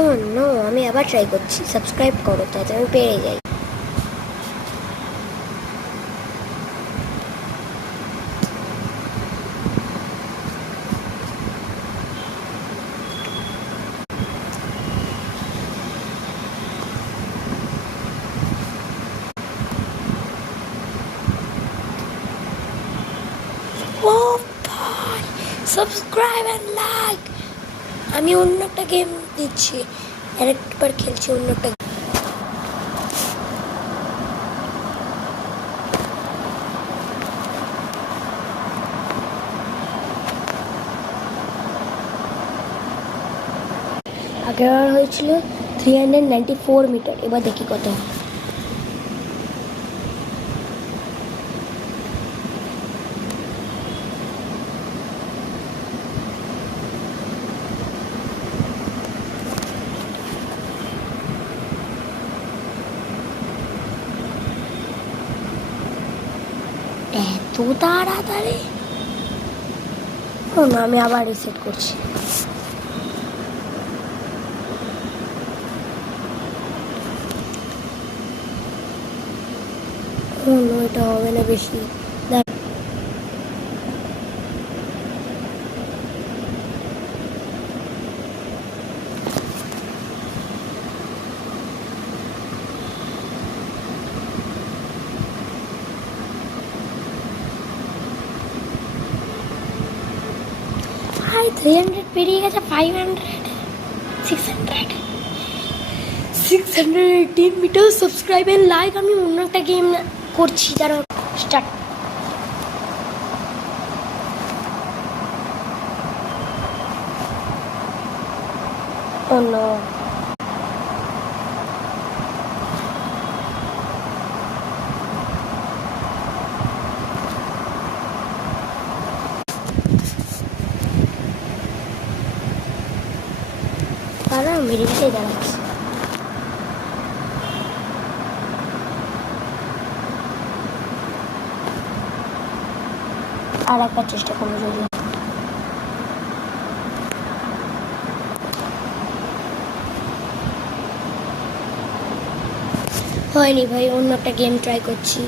ও নো, আমি আবার ট্রাই করছি। সাবস্ক্রাইব করো তাতে আমি পেরে যাই। ও ভাই, সাবস্ক্রাইব এন্ড লাইক। আমি অন্য একটা গেম দিচ্ছি, আরেকবার খেলছি অন্য একটা। আগের হয়েছিল 394 মিটার, এবার দেখি কত। এত তাড়াতাড়ি? ও না, আমি আবার রিসেট করছি। ও নো, এটা হবে না বেশি। ভাই 300 পেরিয়ে গেছে, 500, 600, 618 মিটার। Subscribe and like. আমি অন্য একটা গেম করছি, যারা স্টার্ট। ও নো, তারা মেডিকেলে দাঁড়াচ্ছে। আর একবার চেষ্টা করবো যদি হয়নি। ভাই অন্য একটা গেম ট্রাই করছি।